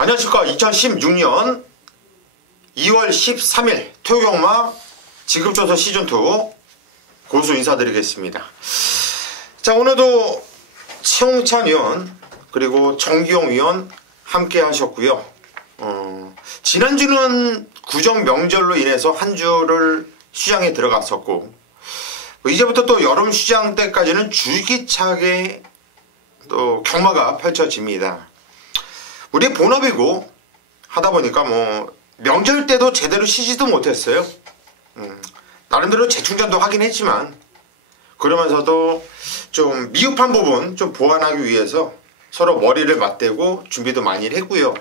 안녕하십니까. 2016년 2월 13일 토요경마 지급조사 시즌2 고수 인사드리겠습니다. 자, 오늘도 최홍찬 위원 그리고 정기용 위원 함께 하셨고요. 지난주는 구정 명절로 인해서 한 주를 시장에 들어갔었고, 이제부터 또 여름 시장 때까지는 줄기차게 또 경마가 펼쳐집니다. 우리 본업이고 하다 보니까 뭐 명절 때도 제대로 쉬지도 못했어요. 나름대로 재충전도 하긴 했지만, 그러면서도 좀 미흡한 부분 좀 보완하기 위해서 서로 머리를 맞대고 준비도 많이 했고요.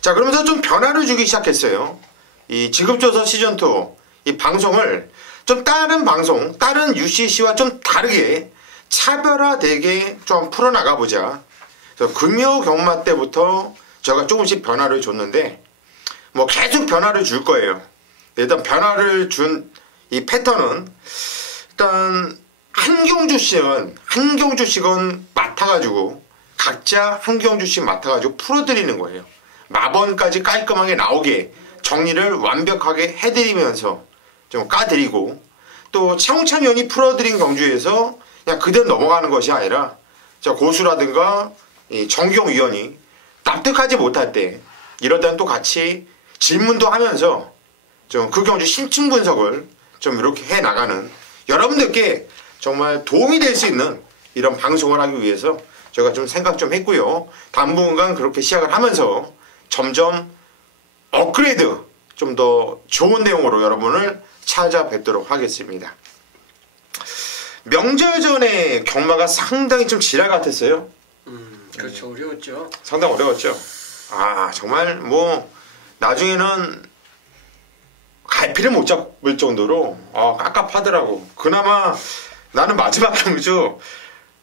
자, 그러면서 좀 변화를 주기 시작했어요. 이 지급조사 시즌2 이 방송을 좀 다른 방송, 다른 UCC와 좀 다르게 차별화되게 좀 풀어나가보자. 그래서 금요 경마 때부터 제가 조금씩 변화를 줬는데, 뭐 계속 변화를 줄 거예요. 일단 변화를 준 이 패턴은, 일단 한 경주씩은 맡아가지고 각자 한 경주씩 맡아가지고 풀어드리는 거예요. 마번까지 깔끔하게 나오게 정리를 완벽하게 해드리면서 좀 까드리고, 또 최홍찬 위원이 풀어드린 경주에서 그냥 그대로 넘어가는 것이 아니라, 저 고수라든가 이 정기용 위원이 납득하지 못할 때 이럴 때는 또 같이 질문도 하면서 좀 그 경주 심층 분석을 좀 이렇게 해 나가는, 여러분들께 정말 도움이 될 수 있는 이런 방송을 하기 위해서 제가 좀 생각 좀 했고요. 당분간 그렇게 시작을 하면서 점점 업그레이드, 좀 더 좋은 내용으로 여러분을 찾아뵙도록 하겠습니다. 명절 전에 경마가 상당히 좀 지랄 같았어요. 그렇죠. 어려웠죠. 상당히 어려웠죠. 아, 정말 뭐 나중에는 갈피를 못 잡을 정도로 깝깝하더라고. 그나마 나는 마지막 경주,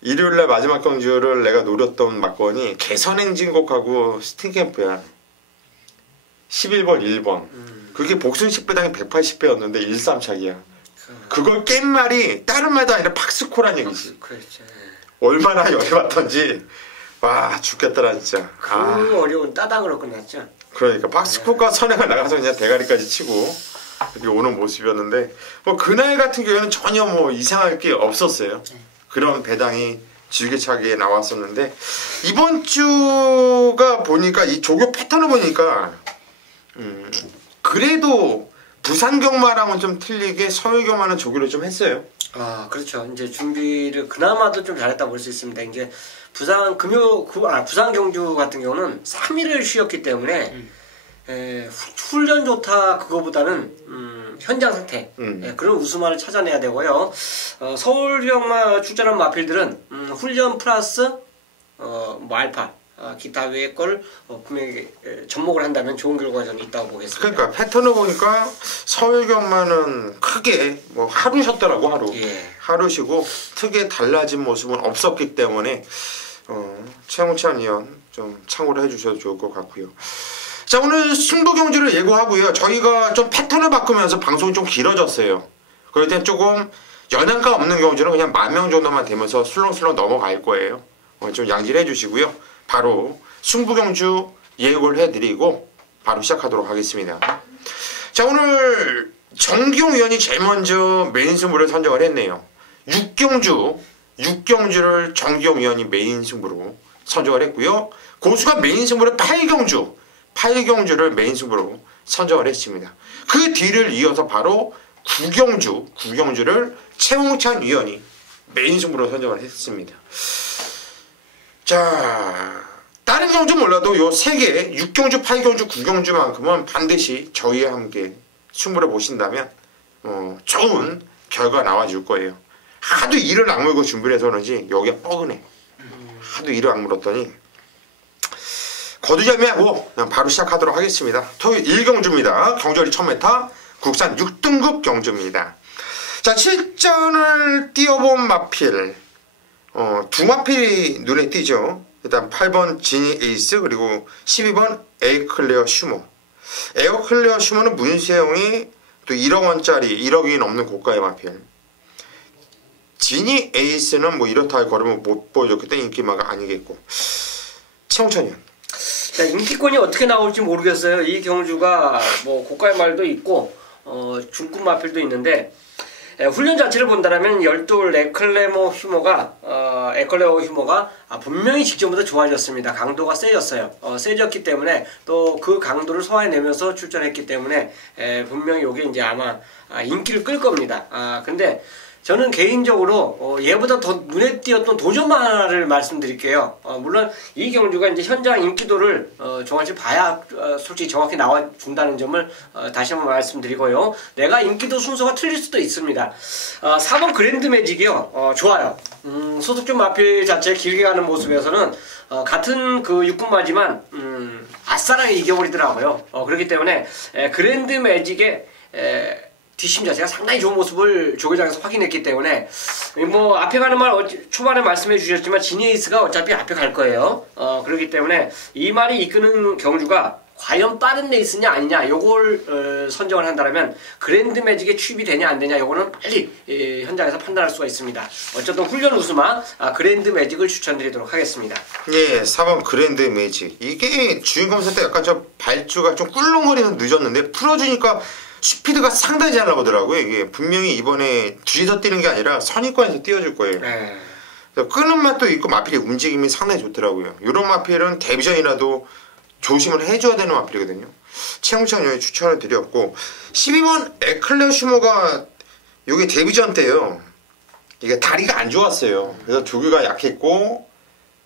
일요일날 마지막 경주를 내가 노렸던 막건이 개선행진곡하고 스팅캠프야. 11번 1번. 그게 복순10배당이 180배였는데 13착이야. 그걸 깬 말이 다른 말도 아니라 팍스코란 얘기지. 그렇죠. 얼마나 열받던지. 와, 죽겠더라 진짜. 그 어려운 따당으로 끝났죠. 그러니까 팍스코가 선행을 나가서 그냥 대가리까지 치고 이렇게 오는 모습이었는데, 뭐 그날 같은 경우에는 전혀 뭐 이상할 게 없었어요. 그런 배당이 줄기차게 나왔었는데, 이번 주가 보니까 이 조교 패턴을 보니까 그래도 부산 경마랑은 좀 틀리게 서울 경마는 조교를 좀 했어요. 아, 그렇죠. 이제 준비를 그나마도 좀 잘했다 볼 수 있습니다. 이제 부산 경주 같은 경우는 3일을 쉬었기 때문에 훈련 좋다 그거보다는 현장 상태, 그런 우수만을 찾아내야 되고요. 서울 경마 출전한 마필들은 훈련 플러스 뭐 알파, 기타 외의 걸 분명히 접목을 한다면 좋은 결과가 저는 있다고 보겠습니다. 그러니까 패턴을 보니까 서울 경마는 크게 뭐 하루 쉬었더라고. 하루 쉬고 특에 달라진 모습은 없었기 때문에 최홍찬 위원 좀 참고를 해주셔도 좋을 것 같고요. 자, 오늘 승부 경주를 예고하고요. 저희가 좀 패턴을 바꾸면서 방송이 좀 길어졌어요. 그럴 땐 조금 연한가 없는 경주는 그냥 10,000명 정도만 되면서 술렁술렁 넘어갈 거예요. 좀 양지를 해주시고요. 바로 승부 경주 예고를 해드리고 바로 시작하도록 하겠습니다. 자, 오늘 정기용 위원이 제일 먼저 메인 승부를 선정을 했네요. 6경주를 정기용 위원이 메인 승부로 선정을 했고요. 고수가 메인 승부를 8경주를 메인 승부로 선정을 했습니다. 그 뒤를 이어서 바로 9경주를 최홍찬 위원이 메인 승부로 선정을 했습니다. 자, 다른 경주 몰라도 요 3개, 6경주, 8경주, 9경주만큼은 반드시 저희와 함께 승부를 보신다면 좋은 결과 나와줄 거예요. 하도 이를 악물고 준비를 해서 그런지 여기가 뻐근해. 하도 이를 악물었더니 거두절미하고 그냥 바로 시작하도록 하겠습니다. 토요일 1경주입니다. 경주거리 1000m, 국산 6등급 경주입니다. 자, 7전을 띄워본 마필, 두 마필이 눈에 띄죠. 일단 8번 지니 에이스, 그리고 12번 에어클레어 슈모. 에어클레어 슈모는 문세영이 또 1억원짜리, 1억이 넘는 고가의 마필. 지니 에이스는 뭐 이렇다 할 걸음은 못 보여줬기 때문에 인기마가 아니겠고. 최홍찬 위원. 자, 인기권이 어떻게 나올지 모르겠어요. 이 경주가 뭐 고가의 말도 있고 중급 마필도 있는데 훈련 자체를 본다면 열돌 에클레모 휴모가 분명히 직전보다 좋아졌습니다. 강도가 세졌어요. 세졌기 때문에 또 그 강도를 소화해내면서 출전했기 때문에 분명히 이게 이제 아마 인기를 끌 겁니다. 근데 저는 개인적으로 얘보다 더 눈에 띄었던 도전마를 말씀드릴게요. 물론 이 경주가 이제 현장 인기도를 정확히 봐야 솔직히 정확히 나와준다는 점을 다시 한번 말씀드리고요. 내가 인기도 순서가 틀릴 수도 있습니다. 4번 그랜드 매직이요. 좋아요. 소속주 마필 자체 길게 가는 모습에서는 같은 그 6군마지만 아싸라게 이겨버리더라고요. 그렇기 때문에 그랜드 매직의 뒷심 자체가 상당히 좋은 모습을 조교장에서 확인했기 때문에 뭐 앞에 가는 말 초반에 말씀해 주셨지만 지니에이스가 어차피 앞에 갈 거예요. 그렇기 때문에 이 말이 이끄는 경주가 과연 빠른 레이스냐 아니냐 요걸 선정을 한다면 그랜드 매직에 취입이 되냐 안 되냐 요거는 빨리 현장에서 판단할 수가 있습니다. 어쨌든 훈련 우스마 그랜드 매직을 추천드리도록 하겠습니다. 예, 4번 그랜드 매직. 이게 주인검사 때 약간 저 발주가 좀 꿀렁거리면서 늦었는데 풀어주니까 스피드가 상당히 잘 나오더라고요. 이게 분명히 이번에 뒤에서 뛰는 게 아니라 선입관에서 뛰어줄 거예요. 끄는 맛도 있고 마필의 움직임이 상당히 좋더라고요. 이런 마필은 데뷔전이라도 조심을 해줘야 되는 마필이거든요. 최영찬 형이 추천을 드렸고 12번 에클레어 슈모가 이게 데뷔전 때요. 이게 다리가 안 좋았어요. 그래서 조교가 약했고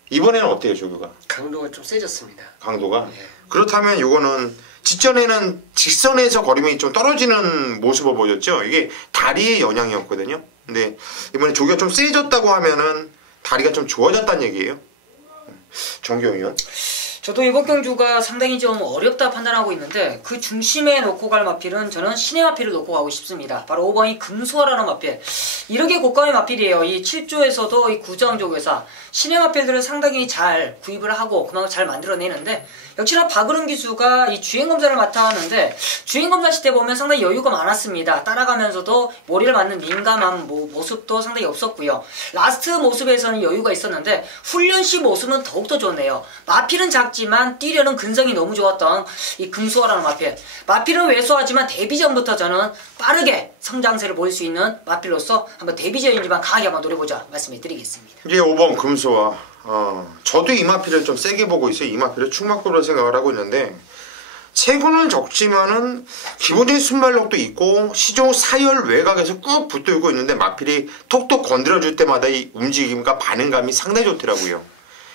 이번에는 어때요, 조교가? 강도가 좀 세졌습니다. 강도가? 네. 그렇다면 이거는 직전에는 직선에서 걸음이 좀 떨어지는 모습을 보였죠. 이게 다리의 영향이었거든요. 근데 이번에 조교가 좀 세졌다고 하면은 다리가 좀 좋아졌다는 얘기예요. 정기용 의원. 저도 이번 경주가 상당히 좀 어렵다 판단하고 있는데 그 중심에 놓고 갈 마필은 저는 신의 마필을 놓고 가고 싶습니다. 바로 5번이 금수화라는 마필. 이렇게 고가의 마필이에요. 이 7조에서도 이 구정조교사 신의 마필들을 상당히 잘 구입을 하고 그만큼 잘 만들어내는데 역시나 박은훈 기수가 이 주행검사를 맡아왔는데 주행검사 시대 보면 상당히 여유가 많았습니다. 따라가면서도 머리를 맞는 민감한 모습도 상당히 없었고요. 라스트 모습에서는 여유가 있었는데 훈련시 모습은 더욱더 좋네요. 마필은 작지만 뛰려는 근성이 너무 좋았던 이 금수화라는 마필. 마필은 왜소하지만 데뷔전부터 저는 빠르게 성장세를 보일 수 있는 마필로서 한번 데뷔전이지만 강하게 한번 노려보자 말씀해 드리겠습니다. 이게 5번 금수화. 저도 이 마필을 좀 세게 보고 있어요. 이 마필을 충막급으로 생각을 하고 있는데 체구는 적지만은 기본적인 순발력도 있고 시종 사열 외곽에서 꾹 붙들고 있는데 마필이 톡톡 건드려줄 때마다 이 움직임과 반응감이 상당히 좋더라고요.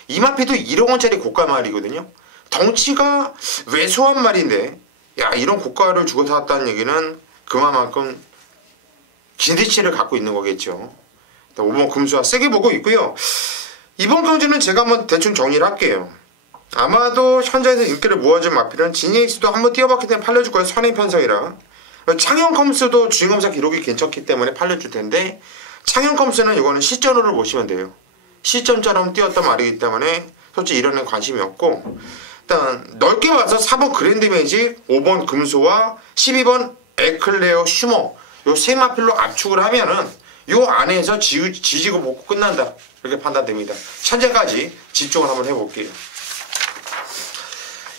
이 마필도 1억 원짜리 고가 말이거든요. 덩치가 왜소한 말인데 야 이런 고가를 주고 샀다는 얘기는 그만큼 기대치를 갖고 있는 거겠죠. 5번 금수화 세게 보고 있고요. 이번 경주는 제가 한번 대충 정리를 할게요. 아마도 현장에서 인기를 모아준 마필은 지니엑스도 한번 뛰어봤기 때문에 팔려줄 거예요. 선행 편성이라. 창현컴스도 주인검사 기록이 괜찮기 때문에 팔려줄 텐데 창현컴스는 이거는 시점으로 보시면 돼요. 시점처럼 뛰었단 말이기 때문에 솔직히 이런 데 관심이 없고 일단 넓게 봐서 4번 그랜드 매직, 5번 금수와 12번 에클레어 슈머 요 세 마필로 압축을 하면은 요 안에서 지지고 볶고 끝난다 이렇게 판단됩니다. 현재까지 집중을 한번 해볼게요.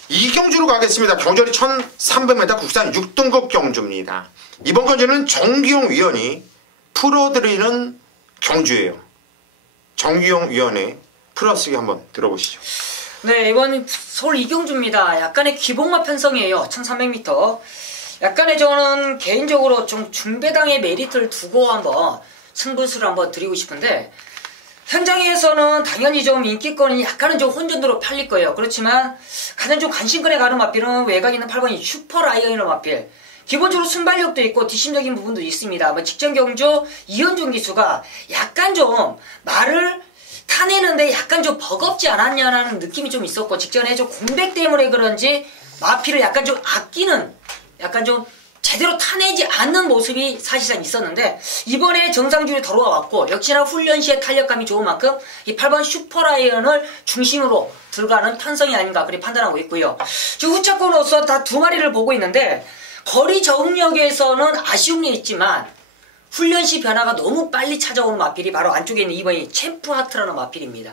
이 경주로 가겠습니다. 경주리 1300m 국산 6등급 경주입니다. 이번 경주는 정기용 위원이 풀어드리는 경주예요. 정기용 위원의 풀어쓰기 한번 들어보시죠. 네, 이번 서울 이경주입니다. 약간의 기복마 편성이에요. 1300m. 약간의 저는 개인적으로 좀 중배당의 메리트를 두고 한번 승부수를 한번 드리고 싶은데 현장에서는 당연히 좀 인기권이 약간은 좀 혼전도로 팔릴 거예요. 그렇지만 가장 좀 관심권에 가는 마필은 외곽에 있는 8번이 슈퍼라이언이라는 마필. 기본적으로 순발력도 있고 뒷심적인 부분도 있습니다. 뭐 직전 경주 이현중 기수가 약간 좀 말을 타내는데 약간 좀 버겁지 않았냐라는 느낌이 좀 있었고 직전에 좀 공백 때문에 그런지 마필을 약간 좀 아끼는 약간 좀 제대로 타내지 않는 모습이 사실상 있었는데 이번에 정상줄이 돌아왔고 역시나 훈련 시에 탄력감이 좋은 만큼 이 8번 슈퍼라이언을 중심으로 들어가는 편성이 아닌가 그렇게 판단하고 있고요. 지금 후차권으로서 다 두 마리를 보고 있는데 거리 적응력에서는 아쉬움이 있지만 훈련시 변화가 너무 빨리 찾아오는 마필이 바로 안쪽에 있는 2번이 챔프하트라는 마필입니다.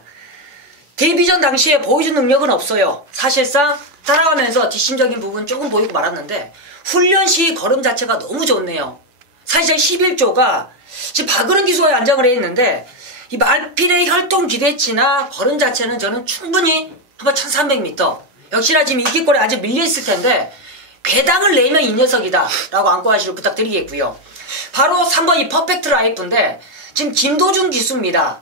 데뷔전 당시에 보여준 능력은 없어요. 사실상 따라가면서 뒷심적인 부분 조금 보이고 말았는데 훈련 시 걸음 자체가 너무 좋네요. 사실 11조가 지금 박으른 기수가 안정을 해 있는데 이 말필의 혈통 기대치나 걸음 자체는 저는 충분히 한번 1300m 역시나 지금 이기골에 아직 밀려있을 텐데 배당을 내면 이 녀석이다 라고 안고 하시길 부탁드리겠고요. 바로 3번 이 퍼펙트 라이프인데 지금 김도중 기수입니다.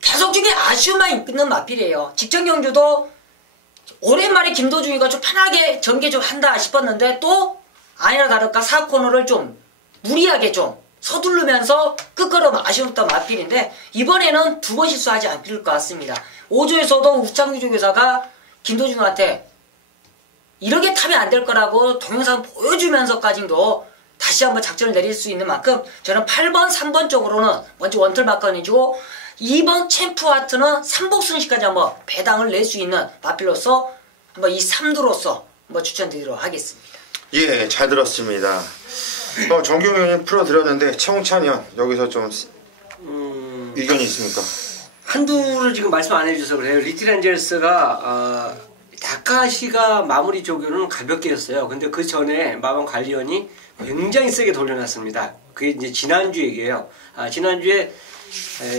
계속 중에 아쉬움만 있는 마필이에요. 직전 경주도 오랜만에 김도중이가 좀 편하게 전개 좀 한다 싶었는데 또 아니나 다를까 4코너를 좀 무리하게 좀 서두르면서 끝걸음 아쉬웠던 마필인데 이번에는 2번 실수하지 않을 것 같습니다. 5조에서도 우창규 조교사가 김도중한테 이렇게 타면 안 될 거라고 동영상 보여주면서까지도 다시 한번 작전을 내릴 수 있는 만큼 저는 8번, 3번 쪽으로는 먼저 원툴 바꿔내주고 2번 챔프하트는 3복순시까지 한번 배당을 낼 수 있는 마필로서 한번 이 3두로서 한번 추천드리도록 하겠습니다. 예, 잘 들었습니다. 정경 의원님 풀어드렸는데 최홍찬이요 여기서 좀 의견이 있습니까? 한두를 지금 말씀 안 해주셔서 그래요. 리틀 엔젤스가 다카시가 마무리 조교는 가볍게 했어요. 근데 그 전에 마방 관리원이 굉장히 세게 돌려놨습니다. 그게 이제 지난주 얘기예요. 지난주에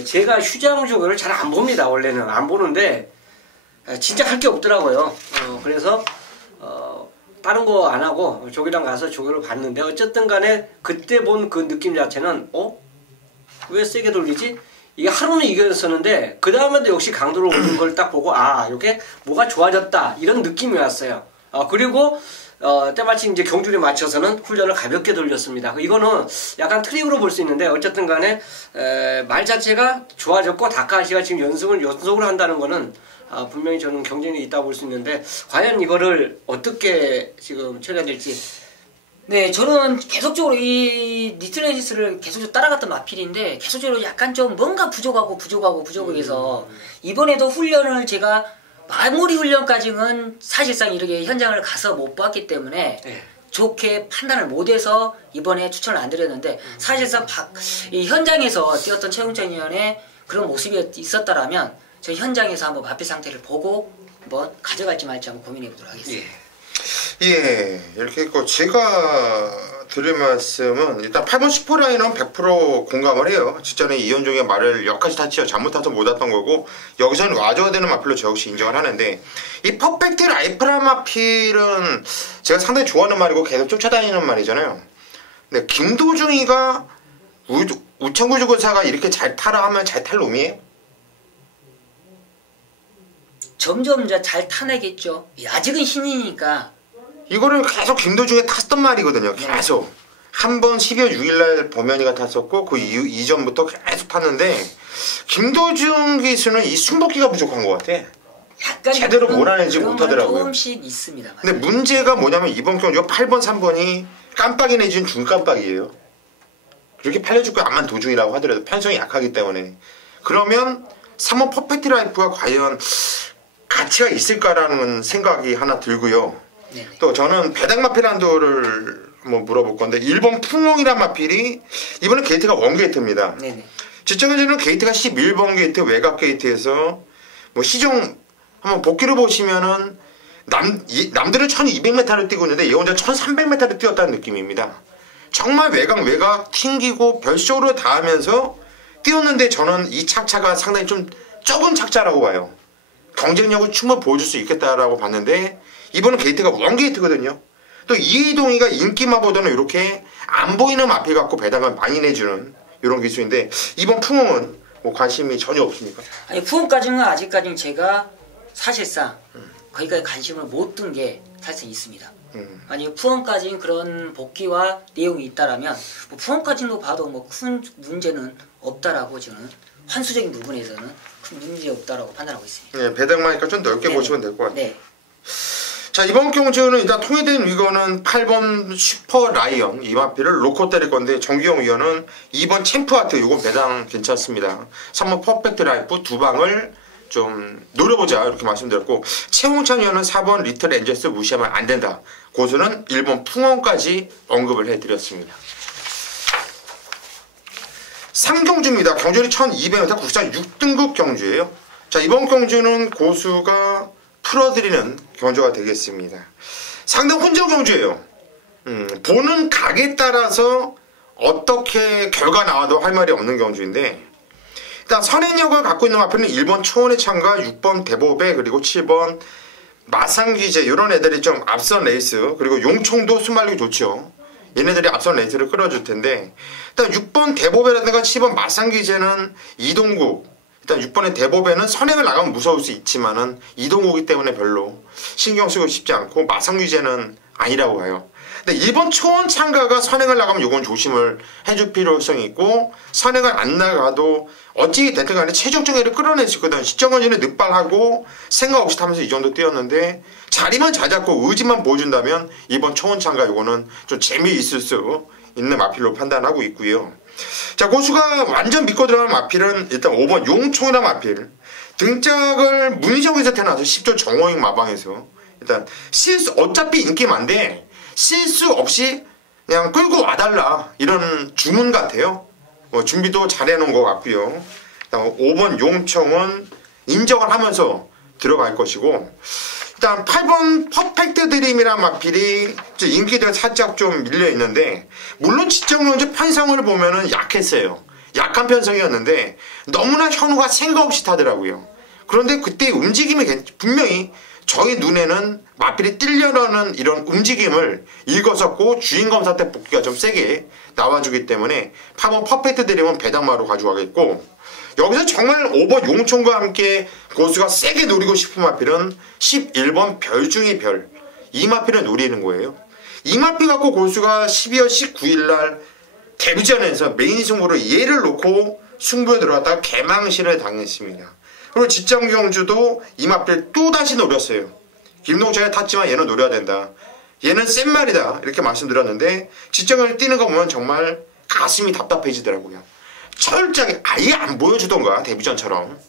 제가 휴장 조교를 잘 안 봅니다. 원래는 안 보는데 진짜 할 게 없더라고요. 그래서 다른 거 안 하고 조교랑 가서 조교를 봤는데 어쨌든 간에 그때 본 그 느낌 자체는 왜 세게 돌리지? 이게 하루는 이겼었는데 그 다음에도 역시 강도로 오는 걸 딱 보고 이렇게 뭐가 좋아졌다 이런 느낌이 왔어요. 그리고 때마침 이제 경주에 맞춰서는 훈련을 가볍게 돌렸습니다. 이거는 약간 트릭으로 볼 수 있는데 어쨌든 간에 말 자체가 좋아졌고 다카시가 지금 연속으로 한다는 거는 분명히 저는 경쟁력이 있다고 볼 수 있는데 과연 이거를 어떻게 지금 처리해야 될지. 네, 저는 계속적으로 이 리틀레지스를 계속적으로 따라갔던 마필인데 계속적으로 약간 좀 뭔가 부족하고 해서 이번에도 훈련을 제가 마무리 훈련까지는 사실상 이렇게 현장을 가서 못 봤기 때문에 좋게 판단을 못해서 이번에 추천을 안 드렸는데 사실상 이 현장에서 뛰었던 최용찬 의원의 그런 모습이 있었다라면 저희 현장에서 한번 마필 상태를 보고 한번 가져갈지 말지 한번 고민해 보도록 하겠습니다. 예, 이렇게 있고 제가 드릴 말씀은 일단 8번 슈퍼라인은 100% 공감을 해요. 직전에 이현종의 말을 역까지 타치어 잘못해서 못 왔던 거고 여기서는 와줘야 되는 마필로 저 역시 인정을 하는데 이 퍼펙트 라이프란 마필은 제가 상당히 좋아하는 말이고 계속 쫓아다니는 말이잖아요. 근데 김도중이가 우창구 조교사가 이렇게 잘 타라 하면 잘 탈 놈이에요? 점점 이제 잘 타내겠죠. 아직은 신이니까. 이거는 계속 김도중에 탔던 말이거든요. 계속. 한 번 12월 6일날 범현이가 탔었고 그 이전부터 계속 탔는데 김도중 기수는 이 순복기가 부족한 것 같아. 약간 제대로 몰아내지 못하더라고요. 조금씩 있습니다. 맞아요. 근데 문제가 뭐냐면 이번 경주가 8번 3번이 깜빡이 내지는 중깜빡이에요. 그렇게 팔려줄 거 암만 도중이라고 하더라도 편성이 약하기 때문에 그러면 3번 퍼펙트 라이프가 과연 가치가 있을까라는 생각이 하나 들고요. 네네. 또 저는 배당 마필 한도를 한번 물어볼 건데 1번 풍롱이란 마필이 이번에 게이트가 원게이트입니다. 직전에는 게이트가 11번 게이트 외곽 게이트에서 뭐 시종 한번 복귀를 보시면은 남들은 1200m를 뛰고 있는데 얘 혼자 1300m를 뛰었다는 느낌입니다. 정말 외곽 튕기고 별쇼로 닿으면서 뛰었는데 저는 이 착차가 상당히 좀 적은 착차라고 봐요. 경쟁력을 충분히 보여줄 수 있겠다라고 봤는데 이번은 게이트가 원게이트거든요. 또 이동이가 인기마보다는 이렇게 안 보이는 마필 갖고 배당을 많이 내주는 이런 기수인데 이번 풍웅은 뭐 관심이 전혀 없습니까? 아니 풍웅까지는 아직까지는 제가 사실상 거기까지 관심을 못 둔 게 사실상 있습니다. 아니 풍웅까지는 그런 복귀와 내용이 있다라면 뭐 풍웅까지도 봐도 뭐 큰 문제는 없다라고 저는 환수적인 부분에서는 큰 문제 없다라고 판단하고 있습니다. 네, 배당마니까 좀 넓게 보시면 될 것 같아요. 네. 자, 이번 경주는 일단 통일된 위거는 8번 슈퍼 라이언 이 마필을 로코 때릴 건데 정기영 위원은 2번 챔프하트 이건 배당 괜찮습니다. 3번 퍼펙트 라이프 두 방을 좀 노려보자 이렇게 말씀드렸고 최홍찬 위원은 4번 리틀 엔젤스 무시하면 안 된다. 고수는 1번 풍원까지 언급을 해드렸습니다. 3경주입니다. 경주율이 1200m 국산 6등급 경주예요. 자, 이번 경주는 고수가 풀어드리는 경주가 되겠습니다. 상당 혼전 경주예요. 보는 각에 따라서 어떻게 결과 나와도 할 말이 없는 경주인데, 일단 선행력을 갖고 있는 마필은 1번 초원의 창가, 6번 대보배, 그리고 7번 마상귀재, 이런 애들이 좀 앞선 레이스, 그리고 용총도 순발력이 좋죠. 얘네들이 앞선 레이스를 끌어줄 텐데, 일단 6번 대보배라든가 7번 마상귀재는 이동국, 일단 6번의 대보배는 선행을 나가면 무서울 수 있지만은 이동국이기 때문에 별로 신경 쓰고 싶지 않고, 마상귀재는 아니라고 봐요. 근데 1번 초원 창가가 선행을 나가면 요건 조심을 해줄 필요성이 있고, 선행을 안 나가도 어찌 됐든 간에 최종적으로 끌어낼 수 있거든. 시청원진을 늑발하고 생각 없이 타면서 이 정도 뛰었는데, 자리만 잘 잡고 의지만 보여준다면 2번 초원 창가 요거는 좀 재미있을 수 있는 마필로 판단하고 있고요. 자, 고수가 완전 믿고 들어가는 마필은 일단 5번 용총이라는 마필. 등짝을 문희정에서 태어나서 10조 정호익 마방에서 일단 실수, 어차피 인기 많은데 실수 없이 그냥 끌고 와달라, 이런 주문 같아요. 준비도 잘 해놓은 것 같고요. 5번 용청은 인정을 하면서 들어갈 것이고, 일단 8번 퍼펙트 드림이란 마필이 인기가 살짝 좀 밀려있는데, 물론 지정론제 편성을 보면은 약했어요. 약한 편성이었는데 너무나 현우가 생각 없이 타더라고요. 그런데 그때 움직임이 분명히 저희 눈에는 마필이 뛸려는 이런 움직임을 읽었었고, 주인검사 때 복귀가 좀 세게 나와주기 때문에 8번 퍼펙트 드림은 배당마로 가져가겠고, 여기서 정말 5번 용총과 함께 고수가 세게 노리고 싶은 마필은 11번 별 중의 별. 이 마필을 노리는 거예요. 이 마필 갖고 고수가 12월 19일날 데뷔전에서 메인 승부로 얘를 놓고 승부에 들어갔다가 개망신을 당했습니다. 그리고 직장경주도 이 마필 또다시 노렸어요. 김동철이 탔지만 얘는 노려야 된다. 얘는 센 말이다. 이렇게 말씀드렸는데, 직장을 뛰는 거 보면 정말 가슴이 답답해지더라고요. 철저하게 아예 안 보여주던가, 데뷔전처럼.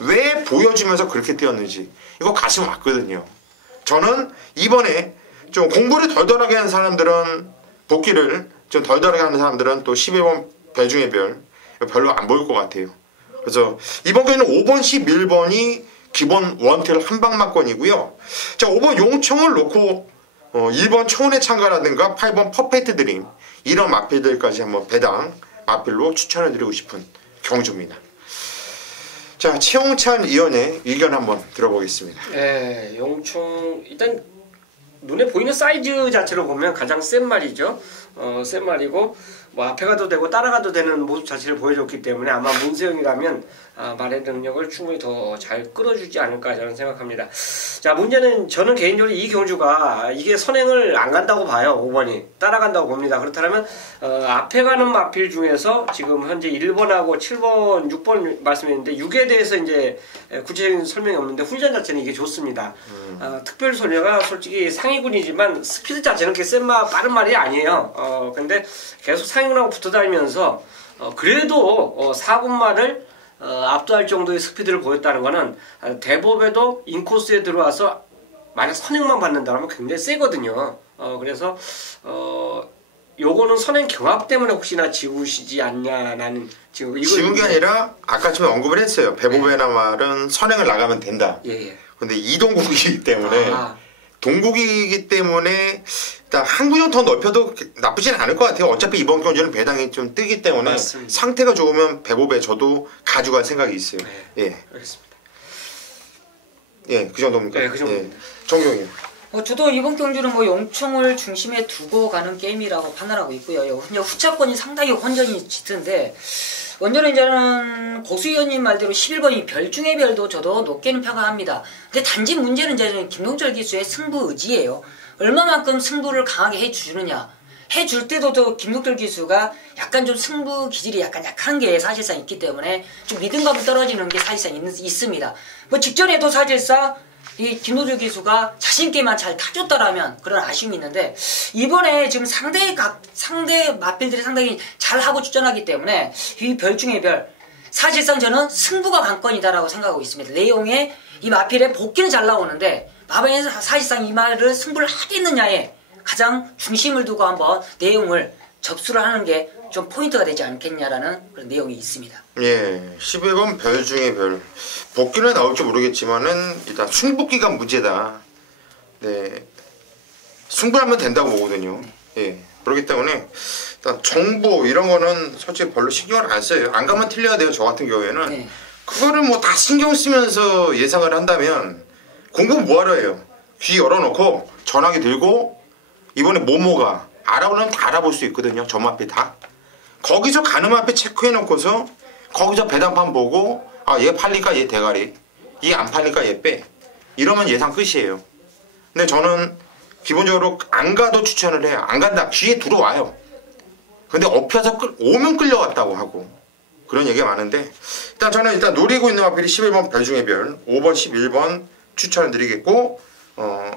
왜 보여주면서 그렇게 뛰었는지 이거 가슴 왔거든요. 저는 이번에 좀 공부를 덜덜하게 하는 사람들은, 복귀를 좀 덜덜하게 하는 사람들은 또 11번 별 중의 별 별로 안 보일 것 같아요. 그래서 이번 경기는 5번 11번이 기본 원테일 한방막권이고요. 자, 5번 용총을 놓고 1번 초원의 창가라든가 8번 퍼펙트 드림, 이런 마필들까지 한번 배당 마필로 추천해드리고 싶은 경주입니다. 자, 최홍찬 위원의 의견 한번 들어보겠습니다. 네, 용총 일단 눈에 보이는 사이즈 자체로 보면 가장 센 말이죠. 센 말이고, 뭐 앞에 가도 되고 따라가도 되는 모습 자체를 보여줬기 때문에 아마 문세영이라면 말의 능력을 충분히 더 잘 끌어주지 않을까 저는 생각합니다. 자, 문제는 저는 개인적으로 이 경주가 이게 선행을 안 간다고 봐요. 5번이 따라간다고 봅니다. 그렇다면 앞에 가는 마필 중에서 지금 현재 1번하고 7번, 6번 말씀했는데 6에 대해서 이제 구체적인 설명이 없는데 훈련 자체는 이게 좋습니다. 특별 소녀가 솔직히 상위군이지만 스피드 자체는 그렇게 센 빠른 말이 아니에요. 근데 계속 상위군하고 붙어 다니면서 그래도 4군말을 압도할 정도의 스피드를 보였다는 거는, 대법에도 인코스에 들어와서 만약 선행만 받는다면 굉장히 세거든요. 그래서 요거는 선행 경합 때문에 혹시나 지우시지 않냐, 나는 지금 이거 지운 게 아니라 아까 좀 언급을 했어요. 배보배나 말은 선행을 나가면 된다. 예. 근데 이동국이기 때문에 동국이기 때문에 일단 한 구정 더 넓혀도 나쁘진 않을 것 같아요. 어차피 이번 경주는 배당이 좀 뜨기 때문에 맞습니다. 상태가 좋으면 배보배 저도 가져갈 생각이 있어요. 네, 예, 알겠습니다. 예, 그 정도입니까? 네, 그 정도입니다. 예. 정경이요. 저도 이번 경주는 뭐 용총을 중심에 두고 가는 게임이라고 판단하고 있고요. 이제 후차권이 상당히 혼전이 짙은데, 먼저는 이제는 고수위원님 말대로 11번이 별 중의 별도 저도 높게는 평가합니다. 근데 단지 문제는 이제 김동철 기수의 승부 의지예요. 얼마만큼 승부를 강하게 해주느냐. 해줄 때도 또 김동철 기수가 약간 좀 승부 기질이 약간 약한 게 사실상 있기 때문에 좀 믿음감이 떨어지는 게 사실상 있습니다. 뭐 직전에도 사실상 이 김동철 기수가 자신있게만 잘 타줬다라면 그런 아쉬움이 있는데, 이번에 지금 상대 마필들이 상당히 잘하고 출전하기 때문에 이 별 중의 별, 사실상 저는 승부가 관건이다라고 생각하고 있습니다. 내용에 이 마필의 복귀는 잘 나오는데 마방에서 사실상 이 말을 승부를 하겠느냐에 가장 중심을 두고 한번 내용을 접수를 하는 게 좀 포인트가 되지 않겠냐라는 그런 내용이 있습니다. 예, 11번 별 중에 별. 복귀는 나올지 모르겠지만은 일단 승복기가 문제다. 네, 승부하면 된다고 보거든요. 예, 그렇기 때문에 일단 정보 이런 거는 솔직히 별로 신경을 안 써요. 안 가면 틀려야 돼요. 저 같은 경우에는. 네. 그거를 뭐 다 신경 쓰면서 예상을 한다면 공부 뭐하러 해요? 귀 열어놓고 전화기 들고 이번에 뭐가 알아보려면 다 알아볼 수 있거든요. 점마피 다. 거기서 가늠마피 체크해놓고서 거기서 배당판 보고 아, 얘 팔리까 얘 대가리, 얘 안 팔리까 얘 빼. 이러면 예상 끝이에요. 근데 저는 기본적으로 안 가도 추천을 해요. 안 간다. 귀에 들어와요. 근데 엎혀서 오면 끌려갔다고 하고 그런 얘기가 많은데 일단 저는 일단 노리고 있는 마필이 11번 별 중에 별, 5번 11번 추천을 드리겠고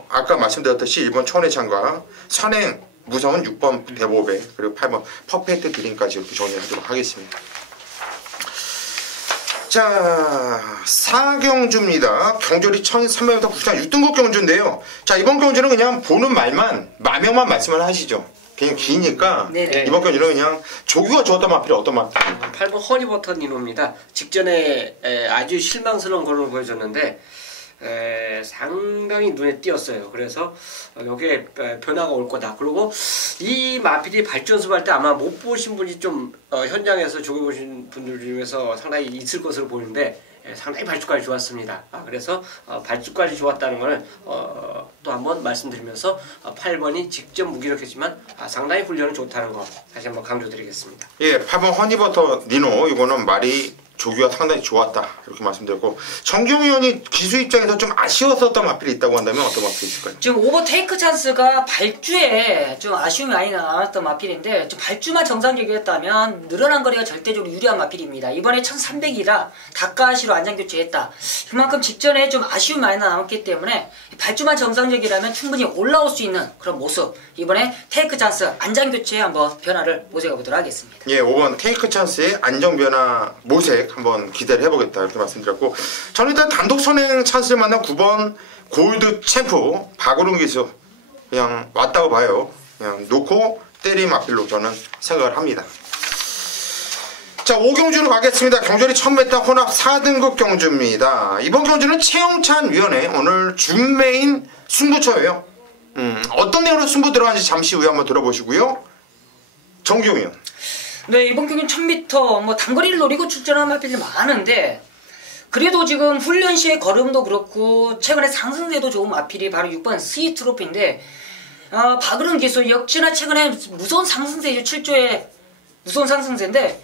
아까 말씀드렸듯이 1번 천의 창과 선행 무성은 6번 대보배 그리고 8번 퍼펙트 드림까지 이렇게 정리하도록 하겠습니다. 자, 4경주입니다. 경주리 1300m 9장 6등급 경주인데요. 자, 이번 경주는 그냥 보는 말만 마명만 말씀을 하시죠. 그냥 기니까 네네. 이번 경주는 그냥 조규가 좋았던 마필이 어떤 마필? 8번 허니버터 니노입니다. 직전에 아주 실망스러운 걸음을 보여줬는데 상당히 눈에 띄었어요. 그래서 여기에 변화가 올 거다. 그리고 이 마필이 발전습할 때 아마 못 보신 분이 좀 현장에서 조기 보신 분들 중에서 상당히 있을 것으로 보이는데 상당히 발주까지 좋았습니다. 그래서 발주까지 좋았다는 거는 또 한번 말씀드리면서 8번이 직접 무기력했지만 상당히 훈련은 좋다는 거 다시 한번 강조드리겠습니다. 예, 8번 허니버터 니노 이거는 말이 조규가 상당히 좋았다 이렇게 말씀드렸고 정경 의원이 기수 입장에서 좀 아쉬웠었던 마필이 있다고 한다면 어떤 마필이 있을까요? 지금 오버테이크 찬스가 발주에 좀 아쉬움이 많이 나왔던 마필인데 좀 발주만 정상적이었다면 늘어난 거리가 절대적으로 유리한 마필입니다. 이번에 1300이라 닭가시로 안장 교체했다. 그만큼 직전에 좀 아쉬움이 많이 남았기 때문에 발주만 정상적이라면 충분히 올라올 수 있는 그런 모습. 이번에 테이크 찬스 안장 교체에 한번 변화를 모색해 보도록 하겠습니다. 예, 5번 테이크 찬스의 안정 변화 모색 한번 기대를 해보겠다 이렇게 말씀드렸고 저는 일단 단독 선행 찬스를 만난 9번 골드 챔프 박오른 기수 그냥 왔다고 봐요. 그냥 놓고 때림 마필로 저는 생각을 합니다. 자, 5경주로 가겠습니다. 경주리 1000m 혼합 4등급 경주입니다. 이번 경주는 최영찬 위원회 오늘 준메인 승부처예요. 어떤 내용으로 승부 들어가는지 잠시 후에 한번 들어보시고요. 정기용 의원. 네, 이번 경기는 1000m 뭐 단거리를 노리고 출전한 마필이 많은데 그래도 지금 훈련 시의 걸음도 그렇고 최근에 상승세도 좋은 마필이 바로 6번 스위 트로피인데 박으른 기수 역시나 최근에 무서운 상승세죠. 7조의 무서운 상승세인데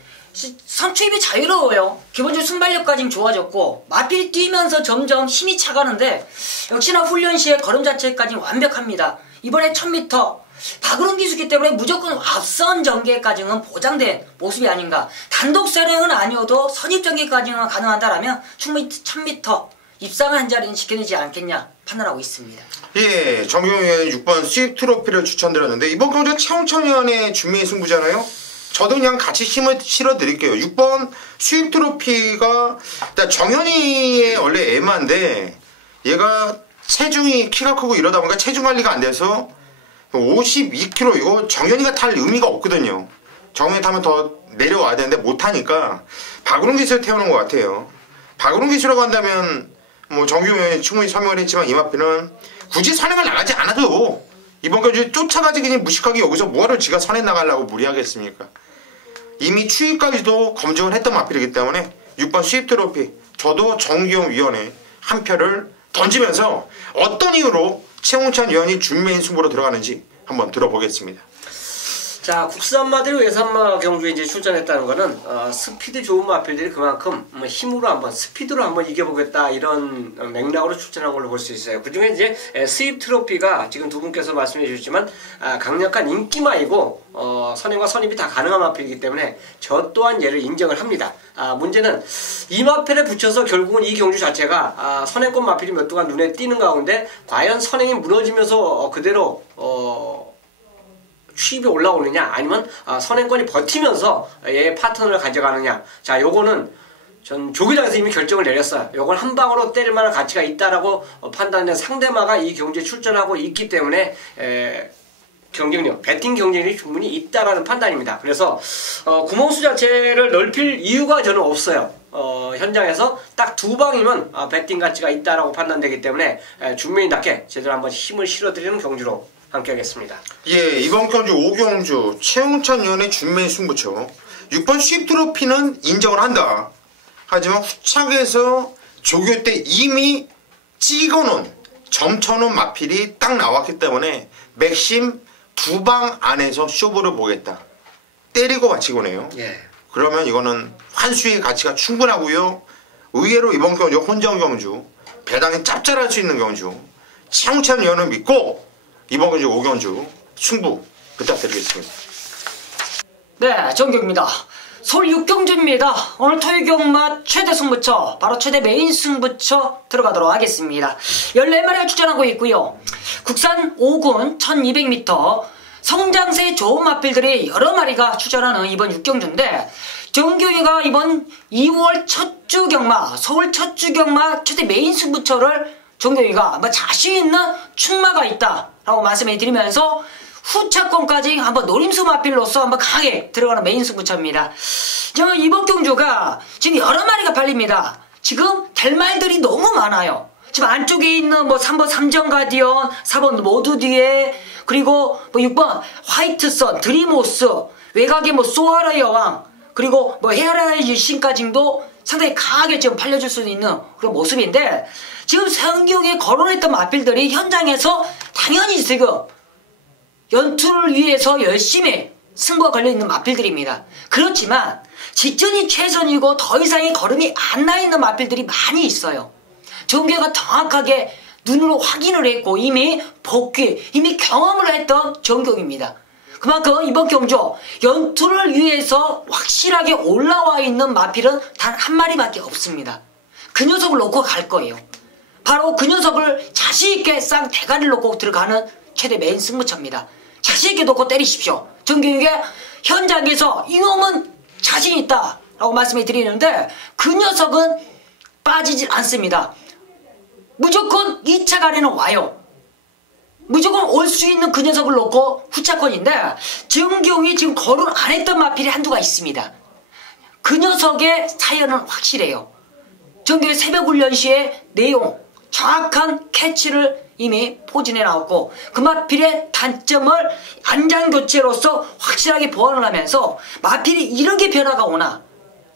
선추입이 자유로워요. 기본적으로 순발력까지는 좋아졌고 마필이 뛰면서 점점 힘이 차가는데 역시나 훈련 시의 걸음 자체까지는 완벽합니다. 이번에 1000m 박으른 기수기 때문에 무조건 앞선 전개까지는 보장된 모습이 아닌가. 단독 선행은 아니어도 선입 전개까지는 가능하다라면 충분히 1000m 입상을 한 자리는 지켜내지 않겠냐 판단하고 있습니다. 예, 정경영 의원이 6번 스윕 트로피를 추천드렸는데 이번 경주는 최홍천 의원의 준비 승부잖아요. 저도 그냥 같이 실어드릴게요. 6번 스윕 트로피가 정현이의 원래 애마인데 얘가 체중이 키가 크고 이러다 보니까 체중 관리가 안 돼서 52kg 이거 정현이가 탈 의미가 없거든요. 정현이 타면 더 내려와야 되는데 못하니까 박으른 기수를 태우는 것 같아요. 박으른 기수라고 한다면 뭐 정규용 의원이 충분히 설명을 했지만 이 마필은 굳이 선행을 나가지 않아도 이번 경주 쫓아가지 그냥 무식하게 여기서 뭐하러 지가 선행 나가려고 무리하겠습니까? 이미 추위까지도 검증을 했던 마필이기 때문에 6번 스윕 트로피 저도 정기용 위원회 한 표를 던지면서 어떤 이유로 최홍찬 위원이 준메인 승부로 들어가는지 한번 들어보겠습니다. 자, 국산마 대로 외산마 경주에 이제 출전했다는 거는 스피드 좋은 마필들이 그만큼 힘으로 한번 스피드로 한번 이겨보겠다 이런 맥락으로 출전한 걸로 볼 수 있어요. 그중에 이제 스윕 트로피가 지금 두 분께서 말씀해 주셨지만 강력한 인기마이고 선행과 선입이 다 가능한 마필이기 때문에 저 또한 얘를 인정을 합니다. 문제는 이 마필에 붙여서 결국은 이 경주 자체가 선행권 마필이 몇 동안 눈에 띄는 가운데 과연 선행이 무너지면서 그대로 취입이 올라오느냐 아니면 선행권이 버티면서 얘의 파트너를 가져가느냐. 자, 요거는 전 조기장에서 이미 결정을 내렸어요. 요건 한 방으로 때릴 만한 가치가 있다라고 판단된 상대마가 이 경주에 출전하고 있기 때문에 경쟁력, 배팅 경쟁력이 충분히 있다라는 판단입니다. 그래서 구멍수 자체를 넓힐 이유가 저는 없어요. 현장에서 딱 두 방이면 배팅 가치가 있다라고 판단되기 때문에 준비인답게 제대로 한번 힘을 실어드리는 경주로 함께하겠습니다. 예, 이번 경주 5경주 최홍찬 위원의 준매 승부처 6번 쉽트로피는 인정을 한다. 하지만 후착에서 조교 때 이미 찍어놓은 점쳐놓은 마필이 딱 나왔기 때문에 맥심 두 방 안에서 쇼부를 보겠다. 때리고 바치고네요. 예. 그러면 이거는 환수의 가치가 충분하고요. 의외로 이번 경주 혼전 경주 배당이 짭짤할 수 있는 경주 최홍찬 위원을 믿고 이번 경주 5경주 승부 부탁드리겠습니다. 네, 정규입니다. 서울 6경주입니다. 오늘 토요 경마 최대 승부처, 바로 최대 메인 승부처 들어가도록 하겠습니다. 14마리가 출전하고 있고요. 국산 5군 1200m 성장세 좋은 마필들이 여러 마리가 출전하는 이번 6경주인데 정규위가 이번 2월 첫 주 경마, 서울 첫 주 경마 최대 메인 승부처를 정규위가 자신 있는 출마가 있다라고 말씀해 드리면서 후차권까지 한번 노림수 마필로서 한번 강하게 들어가는 메인 승부처입니다. 이번 경주가 지금 여러 마리가 팔립니다. 지금 될 말들이 너무 많아요. 지금 안쪽에 있는 3번 삼정 가디언, 4번 모두 뒤에, 그리고 6번 화이트선, 드리모스, 외곽에 소아라 여왕, 그리고 헤아라의 유신까지도 상당히 강하게 지금 팔려줄 수 있는 그런 모습인데, 지금 성경에 거론했던 마필들이 현장에서 당연히 지금 연투를 위해서 열심히 승부가 걸려있는 마필들입니다. 그렇지만 직전이 최선이고 더 이상의 걸음이 안 나있는 마필들이 많이 있어요. 정규가 정확하게 눈으로 확인을 했고 이미 복귀, 이미 경험을 했던 정규입니다. 그만큼 이번 경주 연투를 위해서 확실하게 올라와 있는 마필은 단 한 마리밖에 없습니다. 그 녀석을 놓고 갈 거예요. 바로 그 녀석을 자신있게 쌍 대가리를 놓고 들어가는 최대 메인 승부처입니다. 자신있게 놓고 때리십시오. 정규에게 현장에서 이놈은 자신있다 라고 말씀해 드리는데 그 녀석은 빠지질 않습니다. 무조건 2차 가래는 와요. 무조건 올 수 있는 그 녀석을 놓고 후차권인데 정경이 지금 거론 안 했던 마필이 한두가 있습니다. 그 녀석의 사연은 확실해요. 정경의 새벽훈련 시의 내용, 정확한 캐치를 이미 포진해 나왔고 그 마필의 단점을 안장교체로서 확실하게 보완을 하면서 마필이 이렇게 변화가 오나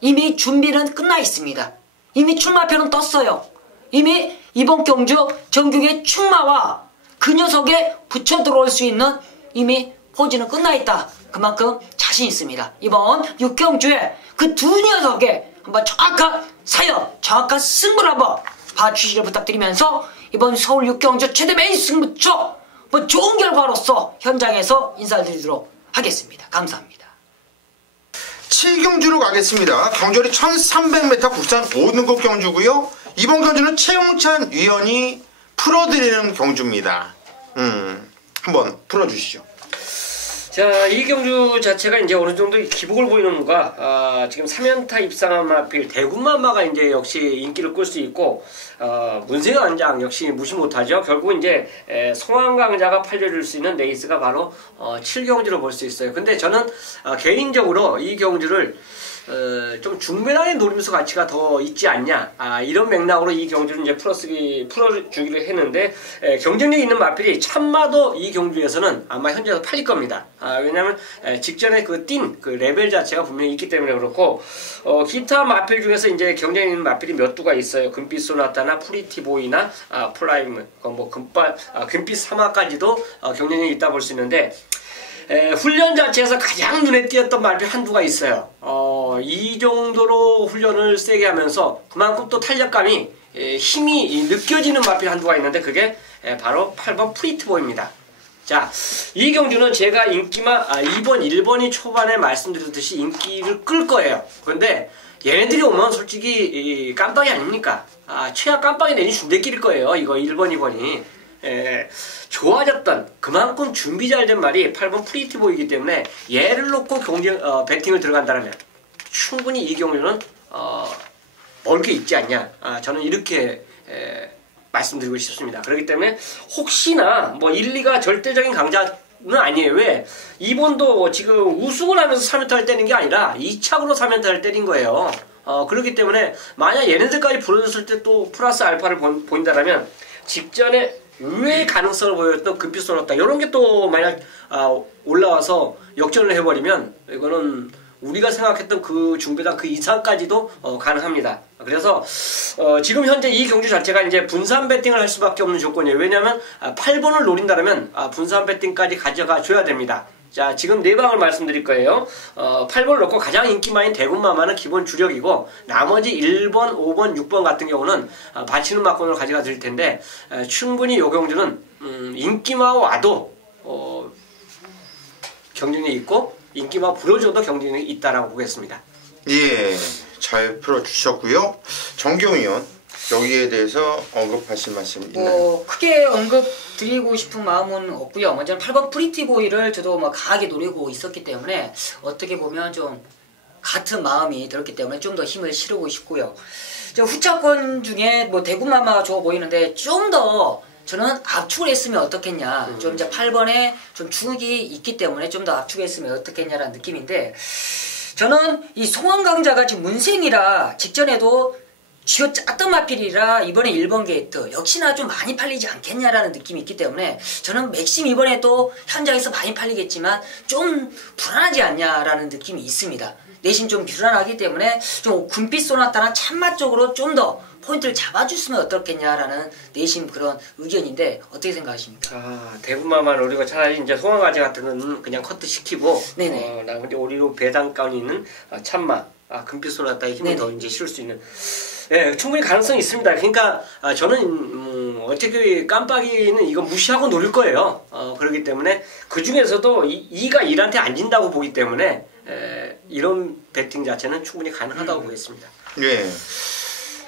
이미 준비는 끝나 있습니다. 이미 출마표는 떴어요. 이미 이번 경주 정규의 출마와 그 녀석에 붙여 들어올 수 있는 이미 포진은 끝나 있다. 그만큼 자신 있습니다. 이번 6경주에 그 두 녀석의 한번 정확한 사연, 정확한 승부를 한번 봐주시길 부탁드리면서 이번 서울 6경주 최대 메인 승부처 좋은 결과로서 현장에서 인사드리도록 하겠습니다. 감사합니다. 7경주로 가겠습니다. 경주리 1300m 국산 5등급 경주고요. 이번 경주는 최홍찬 위원이 풀어드리는 경주입니다. 한번 풀어주시죠. 자, 이 경주 자체가 이제 어느 정도 기복을 보이는 누가 지금 3연타 입상한 마필 대군마마가 이제 역시 인기를 끌 수 있고 문세영 안장 역시 무시 못하죠. 결국 이제 성황강자가 팔려줄 수 있는 레이스가 바로 7경주로 볼 수 있어요. 근데 저는 개인적으로 이 경주를 좀 중매당의 노림수 가치가 더 있지 않냐 이런 맥락으로 이 경주를 이제 풀어주기로 했는데 경쟁력 있는 마필이 참마도 이 경주에서는 아마 현재도 팔릴 겁니다. 왜냐면 직전에 그 레벨 자체가 분명히 있기 때문에 그렇고 기타 마필 중에서 이제 경쟁력 있는 마필이 몇 두가 있어요. 금빛 소나타나 프리티보이나 플라이문 금빛 사마까지도 경쟁력이 있다 볼 수 있는데 훈련 자체에서 가장 눈에 띄었던 마필 한두가 있어요. 이 정도로 훈련을 세게 하면서 그만큼 또 탄력감이 힘이 느껴지는 마필 한두가 있는데 그게 바로 8번 프리티보입니다. 자, 이 경주는 제가 인기만 2번, 1번이 초반에 말씀드렸듯이 인기를 끌 거예요. 그런데 얘네들이 오면 솔직히 깜빡이 아닙니까? 최악 깜빡이 내니 준대끼릴 거예요. 이거 1번, 2번이. 좋아졌던 그만큼 준비 잘 된 말이 8번 프리티보이기 때문에 얘를 놓고 배팅을 들어간다면 충분히 이 경우는 먹을 게 있지 않냐 저는 이렇게 말씀드리고 싶습니다. 그렇기 때문에 혹시나 1, 2가 절대적인 강자 아니에요. 왜? 이번도 지금 우승을 하면서 3연타를 때린 게 아니라 2착으로 3연타를 때린 거예요. 그렇기 때문에 만약 얘네들까지 불어줬을 때 또 플러스 알파를 보인다라면 직전에 의외의 가능성을 보였던 급비 쏘았다. 이런 게 또 만약 올라와서 역전을 해버리면 이거는 우리가 생각했던 그 중배당 그 이상까지도 가능합니다. 그래서 지금 현재 이 경주 자체가 이제 분산 배팅을 할 수밖에 없는 조건이에요. 왜냐하면 8번을 노린다면 분산 배팅까지 가져가 줘야 됩니다. 자, 지금 네 방을 말씀드릴 거예요. 8번을 넣고 가장 인기 많은 대군마마는 기본 주력이고 나머지 1번, 5번, 6번 같은 경우는 받치는 막권으로 가져가 드릴 텐데 충분히 요 경주는 인기마 와도 경쟁력이 있고 인기마 불어줘도 경쟁력이 있다라고 보겠습니다. 예, 잘 풀어주셨고요. 정경 의원 여기에 대해서 언급하실 말씀 있나요? 크게 언급 드리고 싶은 마음은 없고요. 먼저 8번 프리티보이를 저도 강하게 노리고 있었기 때문에 어떻게 보면 좀 같은 마음이 들었기 때문에 좀 더 힘을 실으고 싶고요. 후차권 중에 대구마마 좋아 보이는데 좀 더 저는 압축을 했으면 어떻겠냐. 좀 이제 8번에 좀 주눅이 있기 때문에 좀 더 압축했으면 어떻겠냐라는 느낌인데 저는 이 송환강자가 지금 문생이라 직전에도 쥐어 짰던 마필이라 이번에 1번 게이트 역시나 좀 많이 팔리지 않겠냐라는 느낌이 있기 때문에 저는 맥심 이번에도 현장에서 많이 팔리겠지만 좀 불안하지 않냐라는 느낌이 있습니다. 내심 좀 불안하기 때문에 좀 군빛 소나타나 참맛 쪽으로 좀 더 포인트를 잡아줬으면 어떻겠냐라는 내심 그런 의견인데 어떻게 생각하십니까? 대구마만 오리고 차라리 이제 송환가지 같은 건 그냥 커트 시키고 네네. 나머지 오리로 배당가운이 있는 참맛 금빛 소나타의 힘을 더 이제 실을 수 있는 충분히 가능성이 있습니다. 그러니까 저는 어떻게 깜빡이는 이거 무시하고 노릴 거예요. 그렇기 때문에 그 중에서도 2가 1한테 안 진다고 보기 때문에 이런 배팅 자체는 충분히 가능하다고 보겠습니다. 예.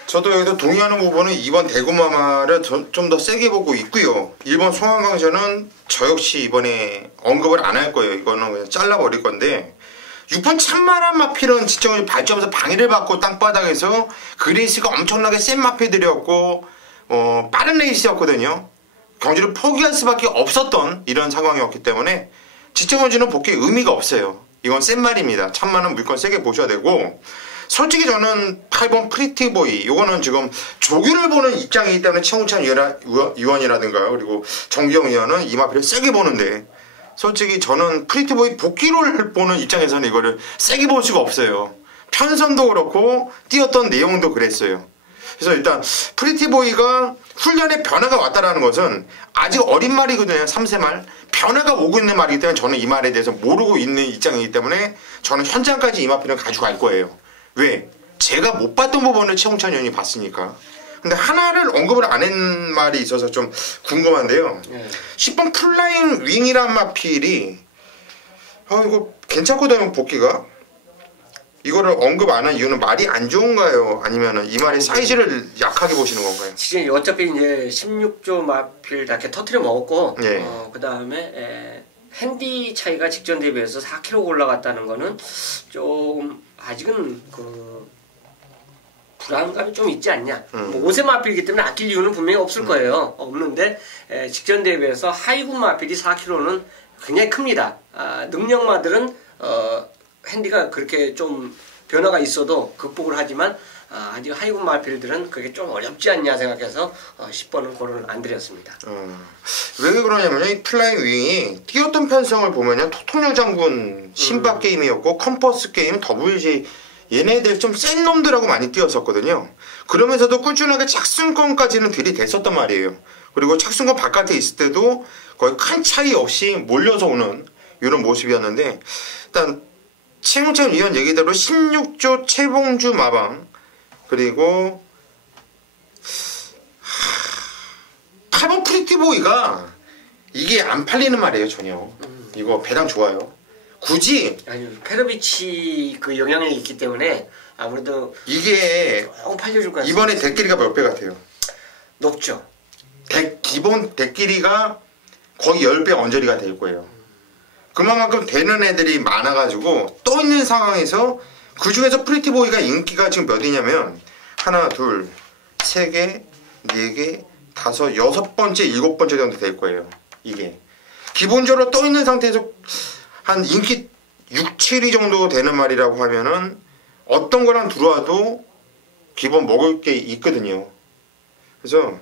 저도 여기서 동의하는 부분은 2번 대구마마를 좀 더 세게 보고 있고요. 1번 송환강전은 저 역시 이번에 언급을 안 할 거예요. 이거는 그냥 잘라버릴 건데 6번 참만한 마필은 직전에 발전하면서 방해를 받고 땅바닥에서 그 레이스가 엄청나게 센 마필들이었고 빠른 레이스였거든요. 경주를 포기할 수밖에 없었던 이런 상황이었기 때문에 직전원주는 복귀에 의미가 없어요. 이건 센 말입니다. 참만은 물건 세게 보셔야 되고 솔직히 저는 8번 프리티보이 이거는 지금 조규를 보는 입장이기 때문에 최홍찬 의원이라든가 그리고 정기영 의원은 이 마필을 세게 보는데 솔직히 저는 프리티보이 복귀를 보는 입장에서는 이거를 세게 볼 수가 없어요. 편선도 그렇고 뛰었던 내용도 그랬어요. 그래서 일단 프리티보이가 훈련에 변화가 왔다라는 것은 아직 어린 말이거든요. 3세 말. 변화가 오고 있는 말이기 때문에 저는 이 말에 대해서 모르고 있는 입장이기 때문에 저는 현장까지 이 마필은 가져갈 거예요. 왜? 제가 못 봤던 부분을 최홍찬 의원이 봤으니까. 근데 하나를 언급을 안 한 말이 있어서 좀 궁금한데요. 10번 플라잉 윙이란 마필이 이거 괜찮거든요. 복귀가. 이거를 언급 안 한 이유는 말이 안 좋은가요? 아니면 이 말의 사이즈를 약하게 보시는 건가요? 지금 어차피 이제 16조 마필 다 이렇게 터트려 먹었고 그 다음에 핸디 차이가 직전 대비해서 4kg 올라갔다는 거는 좀 아직은 불안감이 좀 있지 않냐. 5세 마필이기 때문에 아낄 이유는 분명히 없을 거예요. 없는데 직전 대비해서 하이군 마필이 4kg는 굉장히 큽니다. 능력마들은 핸디가 그렇게 좀 변화가 있어도 극복을 하지만 아직 하이군 마필들은 그게 좀 어렵지 않냐 생각해서 10번은 고를 안 드렸습니다. 왜 그러냐면 이 플라잉 윙이 뛰었던 편성을 보면요. 토통령 장군 신박 게임이었고 컴퍼스 게임 WG 얘네들 좀 센 놈들하고 많이 뛰었었거든요. 그러면서도 꾸준하게 착순권까지는 들이댔었단 말이에요. 그리고 착순권 바깥에 있을 때도 거의 큰 차이 없이 몰려서 오는 이런 모습이었는데 일단 최홍찬 위원 얘기대로 16조 최봉주 마방 그리고 8번 프리티보이가 이게 안 팔리는 말이에요. 전혀. 이거 배당 좋아요. 굳이 페로비치 그 영향력이 있기 때문에 아무래도 이게 팔려줄 것 같아요. 이번에 덱길이가 몇 배 같아요? 높죠. 기본 덱길이가 거의 10배 언저리가 될 거예요. 그만큼 되는 애들이 많아가지고 떠 있는 상황에서 그 중에서 프리티보이가 인기가 지금 몇이냐면 하나, 둘, 세 개, 네 개, 다섯, 여섯 번째, 일곱 번째 정도 될 거예요. 이게. 기본적으로 떠 있는 상태에서 한 인기 6, 7위 정도 되는 말이라고 하면은 어떤 거랑 들어와도 기본 먹을 게 있거든요. 그래서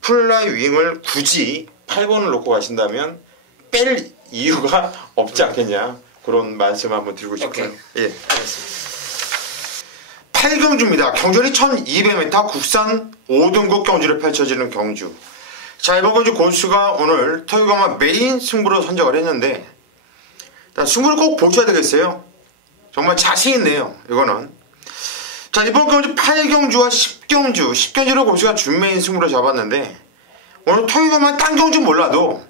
플라이 윙을 굳이 8번을 놓고 가신다면 뺄 이유가 없지 않겠냐, 그런 말씀 한번 드리고 싶어요. 예. 8경주입니다. 경주는 1200m 국산 5등급 경주를 펼쳐지는 경주. 자, 이번 경주 고수가 오늘 토요일간 메인 승부로 선정을 했는데, 승부를 꼭 보셔야 되겠어요. 정말 자신 있네요, 이거는. 자, 이번 경주 8경주와 10경주, 10경주를 고수가 준메인 승부로 잡았는데, 오늘 토요일간 딴 경주 몰라도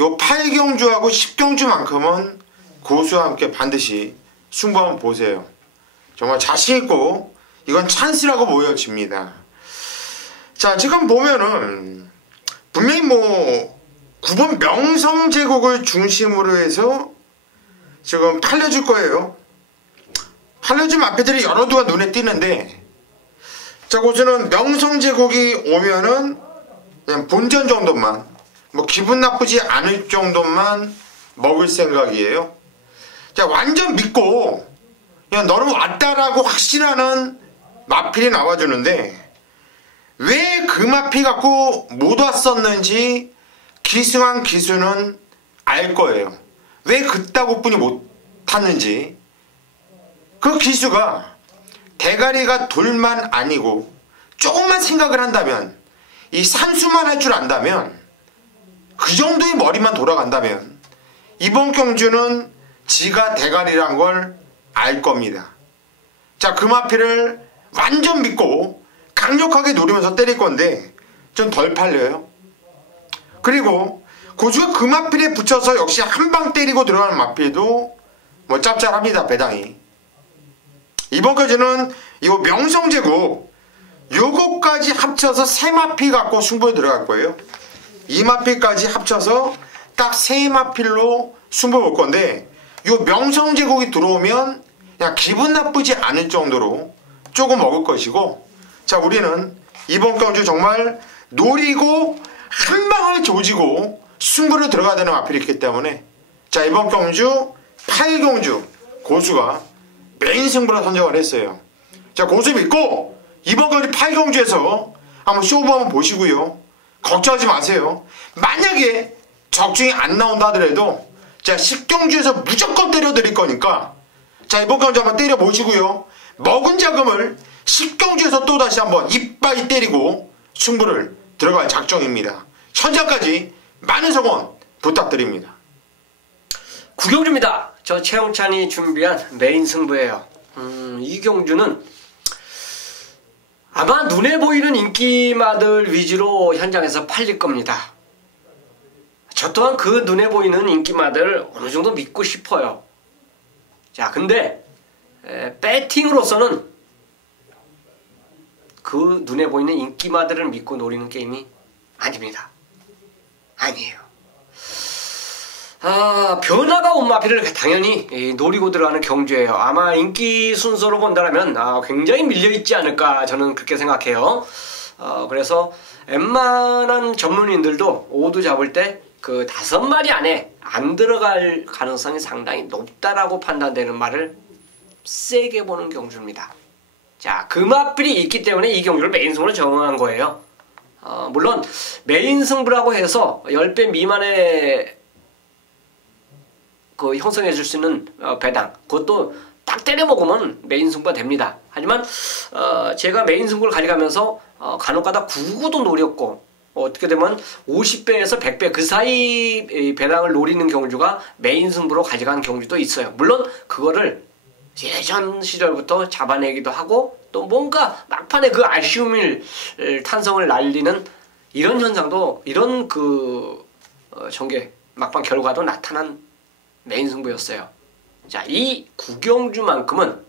요 8경주하고 10경주만큼은 고수와 함께 반드시 승부 한번 보세요. 정말 자신있고 이건 찬스라고 보여집니다. 자, 지금 보면은 분명히 9번 명성제국을 중심으로 해서 지금 팔려줄 거예요. 팔려준 마피들이 여러 두가 눈에 띄는데, 자, 고수는 명성제국이 오면은 그냥 본전 정도만, 기분 나쁘지 않을 정도만 먹을 생각이에요. 자, 완전 믿고 그냥 너는 왔다라고 확신하는 마필이 나와주는데, 왜 그 마필 갖고 못 왔었는지 기승한 기수는 알 거예요. 왜 그따구뿐이 못 탔는지. 그 기수가 대가리가 둘만 아니고 조금만 생각을 한다면, 이 산수만 할 줄 안다면, 그 정도의 머리만 돌아간다면 이번 경주는 지가 대가리란 걸 알 겁니다. 자, 그 마피를 완전 믿고 강력하게 노리면서 때릴 건데 좀 덜 팔려요. 그리고 고수가 그 마필에 붙여서 역시 한 방 때리고 들어가는 마필도 짭짤합니다, 배당이. 이번 경주는 이거 명성제국 요거까지 합쳐서 세 마필 갖고 승부에 들어갈 거예요. 이 마필까지 합쳐서 딱 세 마필로 승부 볼 건데, 요 명성제국이 들어오면 그냥 기분 나쁘지 않을 정도로 조금 먹을 것이고, 자, 우리는 이번 경주 정말 노리고 한 방을 조지고 승부를 들어가야 되는 마필이 있기 때문에, 자, 이번 경주 8경주 고수가 메인 승부로 선정을 했어요. 자, 고수 믿고 이번 경주 8경주에서 한번 쇼부 한번 보시고요. 걱정하지 마세요. 만약에 적중이 안 나온다 하더라도 자, 10경주에서 무조건 때려드릴 거니까, 자, 이번 경주 한번 때려보시고요. 먹은 자금을 10경주에서 또다시 한번 이빠이 때리고 승부를 들어갈 작정입니다. 현장까지 많은 성원 부탁드립니다. 9경주입니다. 저 최영찬이 준비한 메인 승부예요. 이 경주는 아마 눈에 보이는 인기마들 위주로 현장에서 팔릴 겁니다. 저 또한 그 눈에 보이는 인기마들 어느 정도 믿고 싶어요. 자, 근데 배팅으로서는 그 눈에 보이는 인기마들을 믿고 노리는 게임이 아닙니다. 아니에요. 변화가 온 마필을 당연히 노리고 들어가는 경주예요. 아마 인기 순서로 본다면 굉장히 밀려있지 않을까, 저는 그렇게 생각해요. 그래서 웬만한 전문인들도 오두 잡을 때 그 5마리 안에 안 들어갈 가능성이 상당히 높다라고 판단되는 말을 세게 보는 경주입니다. 자, 그 마필이 있기 때문에 이 경주를 메인 승부로 정한 거예요. 물론 메인 승부라고 해서 10배 미만의 그 형성해 줄 수 있는 배당, 그것도 딱 때려 먹으면 메인 승부가 됩니다. 하지만 제가 메인 승부를 가져가면서 간혹가다 9구도 노렸고, 어떻게 되면 50배에서 100배 그 사이 배당을 노리는 경주가 메인 승부로 가져간 경주도 있어요. 물론 그거를 예전 시절부터 잡아내기도 하고, 또 뭔가 막판에 그 아쉬움을 탄성을 날리는 이런 현상도, 이런 전개 막판 결과도 나타난 메인 승부였어요. 자, 이 9경주만큼은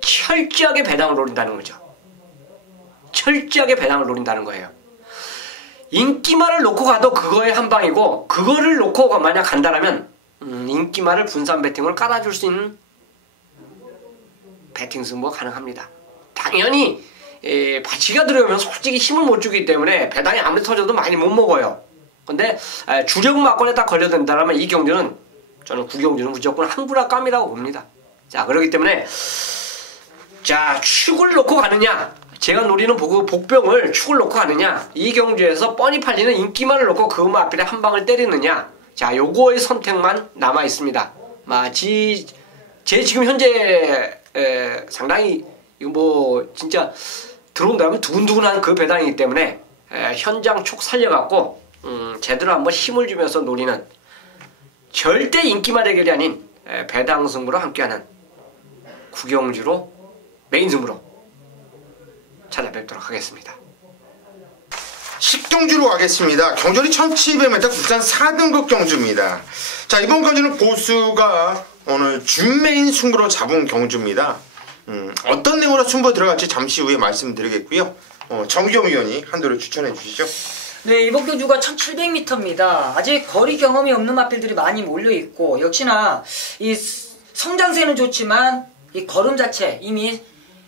철저하게 배당을 노린다는 거죠. 철저하게 배당을 노린다는 거예요. 인기말을 놓고 가도 그거에 한 방이고, 그거를 놓고 만약 간다라면 인기말을 분산 배팅을 깔아줄 수 있는 배팅 승부가 가능합니다. 당연히 바치가 들어오면 솔직히 힘을 못 주기 때문에 배당이 아무리 터져도 많이 못 먹어요. 근데 주력 막권에 딱 걸려든다면 이 경주는 저는 구경주는 무조건 한구락감이라고 봅니다. 자, 그렇기 때문에 자, 축을 놓고 가느냐, 제가 노리는 복병을 축을 놓고 가느냐, 이 경주에서 뻔히 팔리는 인기만을 놓고 그 마필에 한 방을 때리느냐, 자, 요거의 선택만 남아 있습니다. 제 지금 현재 상당히 이거 뭐 진짜 들어온다면 두근두근한 그 배당이기 때문에 현장 촉 살려갖고 제대로 한번 힘을 주면서 노리는 절대 인기만 대결이 아닌 배당 승부로 함께하는 구경주로 메인 승부로 찾아뵙도록 하겠습니다. 10경주로 가겠습니다. 경절이 1700m 국산 4등급 경주입니다. 자, 이번 경주는 고수가 오늘 준메인 승부로 잡은 경주입니다. 어떤 내용으로 승부 들어갈지 잠시 후에 말씀드리겠고요. 정기용 위원이 한도를 추천해 주시죠. 네, 이번 경주가 1700m입니다. 아직 거리 경험이 없는 마필들이 많이 몰려있고, 역시나 이 성장세는 좋지만 이 걸음 자체 이미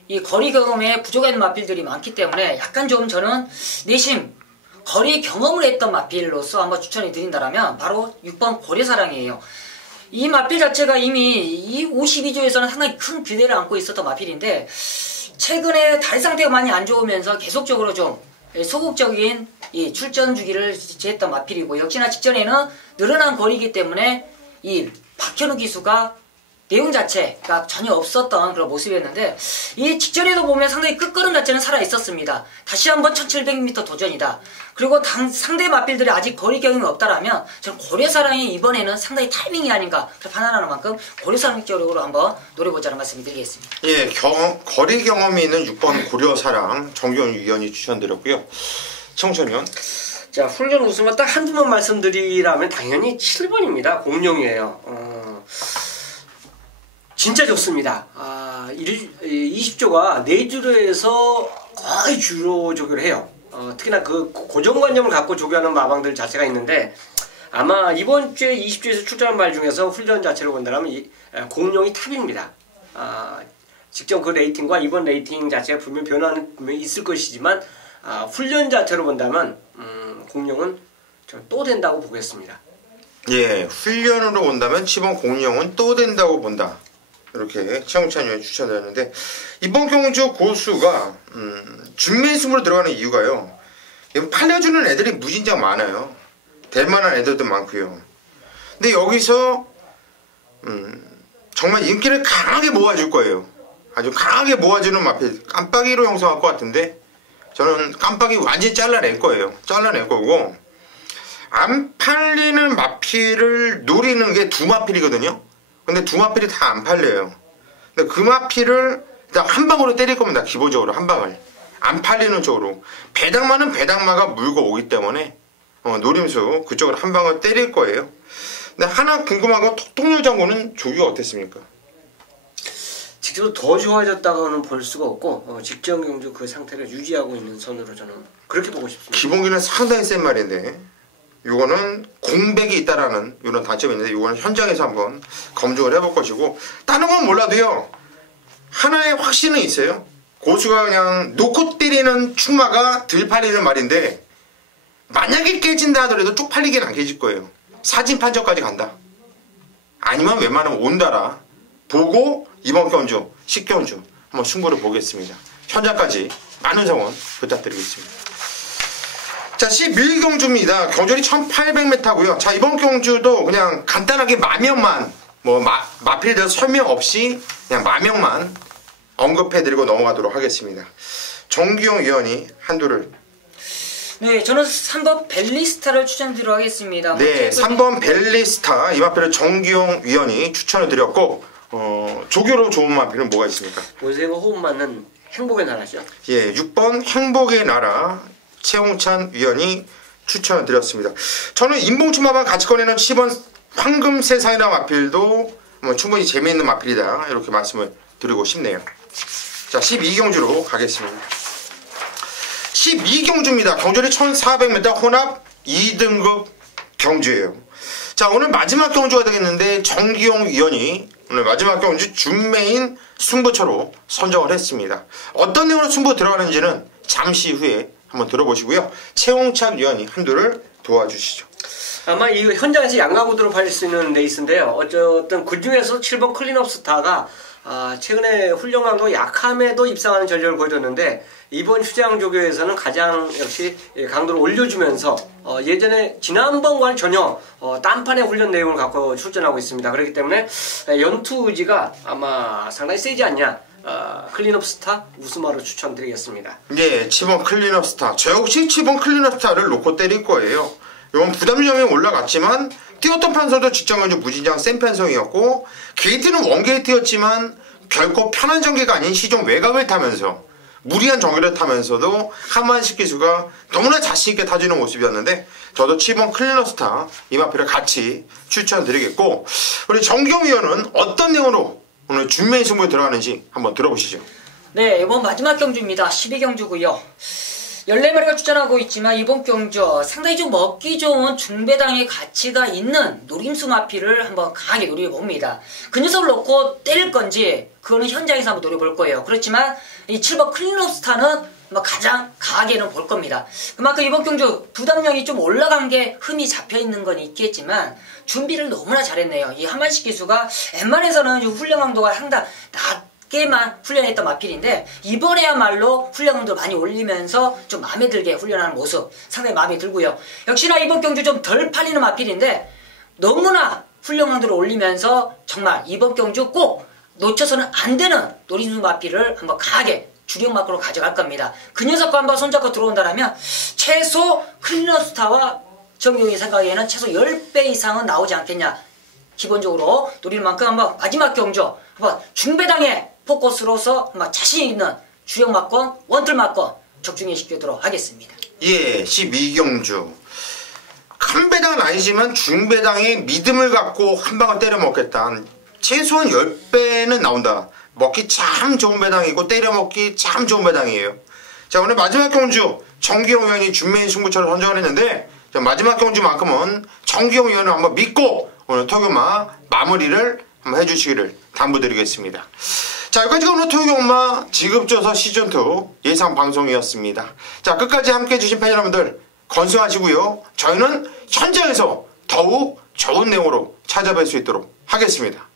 이 거리 경험에 부족한 마필들이 많기 때문에 약간 좀 저는 내심 거리 경험을 했던 마필로서 한번 추천해 드린다면 바로 6번 고래사랑이에요. 이 마필 자체가 이미 이 52조에서는 상당히 큰 기대를 안고 있었던 마필인데, 최근에 다리 상태가 많이 안 좋으면서 계속적으로 좀 소극적인 이 출전 주기를 지했던 마필이고, 역시나 직전에는 늘어난 거리이기 때문에 이 박현우 기수가 내용 자체가 전혀 없었던 그런 모습이었는데, 이 직전에도 보면 상당히 끝걸음 자체는 살아있었습니다. 다시 한번 1700m 도전이다. 그리고 상대 마필들이 아직 거리 경험이 없다라면 저는 고래사랑이 이번에는 상당히 타이밍이 아닌가 판단하는 만큼 고래사랑 쪽으로 한번 노려보자는 말씀을 드리겠습니다. 예, 거리 경험이 있는 6번 고려사랑 정기용 위원이 추천드렸고요. 청천 위원. 자, 훈련 우승만 딱 한두 번 말씀드리라면 당연히 7번입니다. 공룡이에요. 진짜 좋습니다. 20조가 4주로에서 거의 주로 조교를 해요. 특히나 그 고정관념을 갖고 조교하는 마방들 자체가 있는데, 아마 이번 주에 20주에서 출전한 말 중에서 훈련 자체로 본다면 공룡이 탑입니다. 직접 그 레이팅과 이번 레이팅 자체가 분명 변화는 분명히 있을 것이지만, 훈련 자체로 본다면 공룡은 저는 또 된다고 보겠습니다. 예, 훈련으로 본다면 7번 공룡은 또 된다고 본다. 이렇게 최홍찬 위원이 추천드렸는데, 이번 경주 고수가 준매승으로 들어가는 이유가요, 팔려주는 애들이 무진장 많아요. 될 만한 애들도 많고요. 근데 여기서 정말 인기를 강하게 모아줄 거예요. 아주 강하게 모아주는 마필, 깜빡이로 형성할 것 같은데, 저는 깜빡이 완전히 잘라낼 거예요. 잘라낼 거고, 안 팔리는 마필을 노리는 게 두 마필이거든요. 근데 두 마필이 다 안 팔려요. 근데 그 마필을 일단 한 방으로 때릴 겁니다. 기본적으로 한 방을. 안 팔리는 쪽으로. 배당마는 배당마가 물고 오기 때문에 노림수 그쪽으로 한 방을 때릴 거예요. 근데 하나 궁금한 건 톡톡률 장군은 조기가 어땠습니까? 직접으로 더 좋아졌다고는 볼 수가 없고, 직전 경주 그 상태를 유지하고 있는 선으로 저는 그렇게 보고 싶습니다. 기본기는 상당히 센 말인데, 요거는 공백이 있다라는 이런 단점이 있는데, 요거는 현장에서 한번 검증을 해볼 것이고, 다른 건 몰라도요, 하나의 확신은 있어요. 고수가 그냥 놓고 때리는 축마가 덜 팔리는 말인데, 만약에 깨진다 하더라도 쭉 팔리긴 안 깨질 거예요. 사진 판정까지 간다. 아니면 웬만하면 온다라 보고 이번 경주 10경주 한번 승부를 보겠습니다. 현장까지 많은 성원 부탁드리겠습니다. 자, 11경주입니다. 경절이 1800m고요. 자, 이번 경주도 그냥 간단하게 마명만, 마필에 대해서 설명 없이 그냥 마명만 언급해드리고 넘어가도록 하겠습니다. 정기용 위원이 한도를. 네, 저는 3번 벨리스타를 추천드리도록 하겠습니다. 네, 3번 벨리스타, 이 마필을 정기용 위원이 추천을 드렸고, 조교로 좋은 마필은 뭐가 있습니까? 원생과 호흡 맞는 행복의 나라죠. 예, 6번 행복의 나라, 최홍찬 위원이 추천을 드렸습니다. 저는 인봉추마방 같이 꺼내는 10번 황금세상이라는 마필도 충분히 재미있는 마필이다, 이렇게 말씀을 드리고 싶네요. 자, 12경주로 가겠습니다. 12경주입니다. 경절이 1400m 혼합 2등급 경주예요. 자, 오늘 마지막 경주가 되겠는데, 정기용 위원이 오늘 마지막 경주 준메인 승부처로 선정을 했습니다. 어떤 내용으로 승부 들어가는지는 잠시 후에 한번 들어보시고요. 최홍찬 위원이 한두를 도와주시죠. 아마 이 현장에서 양가구도로 팔릴 수 있는 레이스인데요. 어쨌든 그 중에서 7번 클린업 스타가 최근에 훈련 강도가 약함에도 입상하는 전력을 보여줬는데 이번 휴장 조교에서는 가장 역시 강도를 올려주면서 예전에 지난번과는 전혀 딴판의 훈련 내용을 갖고 출전하고 있습니다. 그렇기 때문에 연투 의지가 아마 상당히 세지 않냐. 클린업 스타 우스마로 추천드리겠습니다. 네, 7번 클린업 스타. 저 역시 7번 클린업 스타를 놓고 때릴 거예요. 이건 부담점에 올라갔지만 뛰었던 편성도 직전까지 무진장 센 편성이었고 게이트는 원게이트였지만 결코 편한 전개가 아닌 시종 외곽을 타면서 무리한 전개를 타면서도 한만식 기수가 너무나 자신있게 타주는 모습이었는데 저도 7번 클린업 스타 이마피를 같이 추천드리겠고 우리 정경 위원은 어떤 내용으로 오늘 준매의 승부에 들어가는지 한번 들어보시죠. 네, 이번 마지막 경주입니다. 12경주고요. 14마리가 출전하고 있지만 이번 경주 상당히 좀 먹기 좋은 중배당의 가치가 있는 노림수 마피를 한번 강하게 노려봅니다. 그 녀석을 놓고 때릴 건지 그거는 현장에서 한번 노려볼 거예요. 그렇지만 이 7번 클린업 스타는 가장 강하게는 볼 겁니다. 그만큼 이번 경주 부담력이 좀 올라간 게 흠이 잡혀있는 건 있겠지만 준비를 너무나 잘했네요. 이 한만식 기수가 웬만해서는 훈련 강도가 상당 낮게만 훈련했던 마필인데 이번에야말로 훈련 강도를 많이 올리면서 좀 마음에 들게 훈련하는 모습 상당히 마음에 들고요. 역시나 이번 경주 좀 덜 팔리는 마필인데 너무나 훈련 강도를 올리면서 정말 이번 경주 꼭 놓쳐서는 안 되는 노림수 마필을 한번 강하게 주력 마크로 가져갈 겁니다. 그 녀석과 한번 손잡고 들어온다면 최소 클린업 스타와 정용이 생각에는 최소 10배 이상은 나오지 않겠냐. 기본적으로 노릴 만큼 한번 마지막 경주 한번 중배당의 포커스로서 한번 자신 있는 주력 마권, 원툴 마권 적중해 시키도록 하겠습니다. 예, 12경주. 큰 배당은 아니지만 중배당의 믿음을 갖고 한 방을 때려 먹겠다. 최소한 10배는 나온다. 먹기 참 좋은 배당이고 때려먹기 참 좋은 배당이에요. 자, 오늘 마지막 경주 정기용 의원이 준매인 승부처를 선정을 했는데 자, 마지막 경주만큼은 정기용 의원을 한번 믿고 오늘 토요마 마무리를 한번 해주시기를 당부드리겠습니다. 자, 여기까지가 오늘 토요마 지급조서 시즌2 예상 방송이었습니다. 자, 끝까지 함께 해주신 팬 여러분들 건승하시고요. 저희는 현장에서 더욱 좋은 내용으로 찾아뵐 수 있도록 하겠습니다.